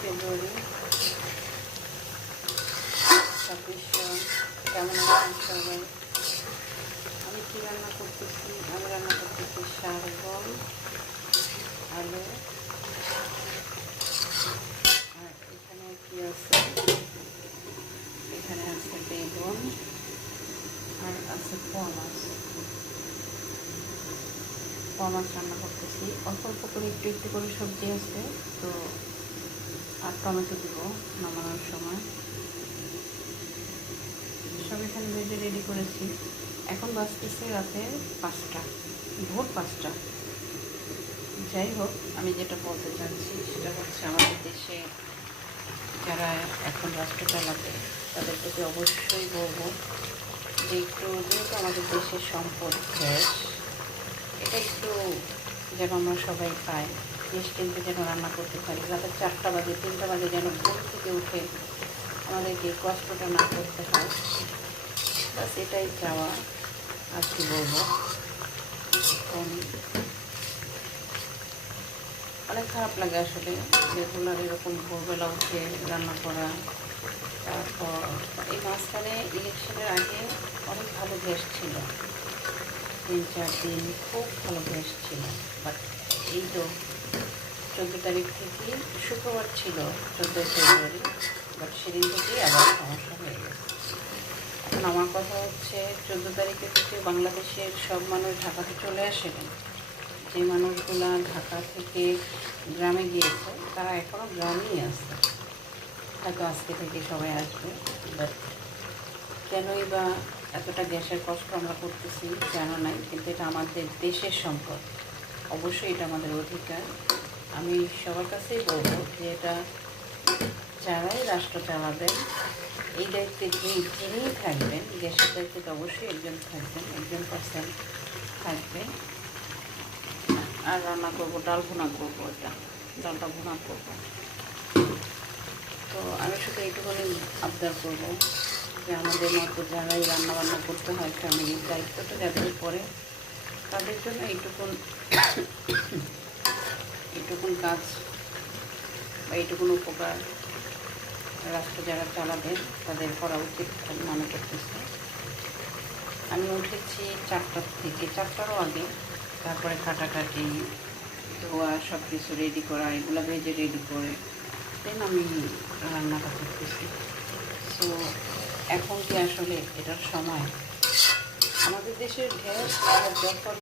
ফেব্রুয়ারি 2600। কেমন আছেন সবাই? আমি কী রান্না করতেছি? আমি রান্না করতেছি শালগম, আলু, আর এখানে কি আছে? এখানে আছে বেগুন আর আছে পোয়া মাছ। পোয়া মাছ রান্না করতেছি। অল্প অল্প করে একটু একটু করে সবজি আছে, তো আর টমেটো দিব নামানোর সময়। সব এখানে ভেজে রেডি করেছি। এখন বাজতেছে রাতে 5টা, ভোর 5টা। যাই হোক, আমি যেটা বলতে চাচ্ছি সেটা হচ্ছে আমাদের দেশে যারা এখন রাষ্ট্র চালাবে তাদের প্রতি অবশ্যই বলবো যে একটু, যেহেতু আমাদের দেশের সম্পদ গ্যাস, এটা একটু যেন আমরা সবাই পাই, নিশ্চিন্তে যেন রান্না করতে পারি। রাতে 4টা বাজে 3টা বাজে যেন ঘুম থেকে উঠে আমাদেরকে কষ্টটা না করতে হয়। বাস এটাই চাওয়া। আর কি বলবো, অনেক খারাপ লাগে আসলে রেগুলার এরকম ভোরবেলা উঠে রান্না করা। তারপর এই মাঝখানে ইলেকশনের আগে অনেক ভালো গ্যাস ছিল, 3-4 দিন খুব ভালো গ্যাস ছিল। বাট এই তো 14 তারিখ থেকে, শুক্রবার ছিল 14 ফেব্রুয়ারি, বাট সেদিন থেকেই আবার সমস্যা হয়ে গেছে। এখন আমার কথা হচ্ছে 14 তারিখে থেকে বাংলাদেশের সব মানুষ ঢাকাতে চলে আসেনি। যে মানুষগুলা ঢাকা থেকে গ্রামে গিয়েছে তারা এখনও গ্রামেই আছে, হয়তো আজকে থেকে সবাই আসবে। বাট কেনই বা এতটা গ্যাসের কষ্ট আমরা করতেছি জানা নাই, কিন্তু এটা আমাদের দেশের সম্পদ, অবশ্যই এটা আমাদের অধিকার। আমি সবার কাছেই বলবো যে এটা যারাই রাষ্ট্র চালাবেন, এই দায়িত্বে যিনিই থাকবেন, গ্যাসের দায়িত্বে তো অবশ্যই একজন থাকবেন, একজন পার্সন থাকবে। আর রান্না করবো, ডাল ভুনা করবো, ডালটা ভুনা করবো। তো আমি শুধু এইটুকুনি আবদার করবো যে আমাদের মতো যারাই রান্নাবান্না করতে হয়, ফ্যামিলির দায়িত্বটা যাদের পরে, তাদের জন্য এইটুকুন কাজ বা এইটুকুন উপকার রাষ্ট্র যারা চালাবেন তাদের করা উচিত আমি মনে করতেছি। আমি উঠেছি 4টার থেকে, 4টারও আগে। তারপরে কাটাকাটি, ধোয়া, সব কিছু রেডি করা, এগুলো ভেজে রেডি করে দেন আমি রান্নাটা করতেছি। সো এখন কি আসলে এটার সময়? আমাদের দেশের গ্যাস যখন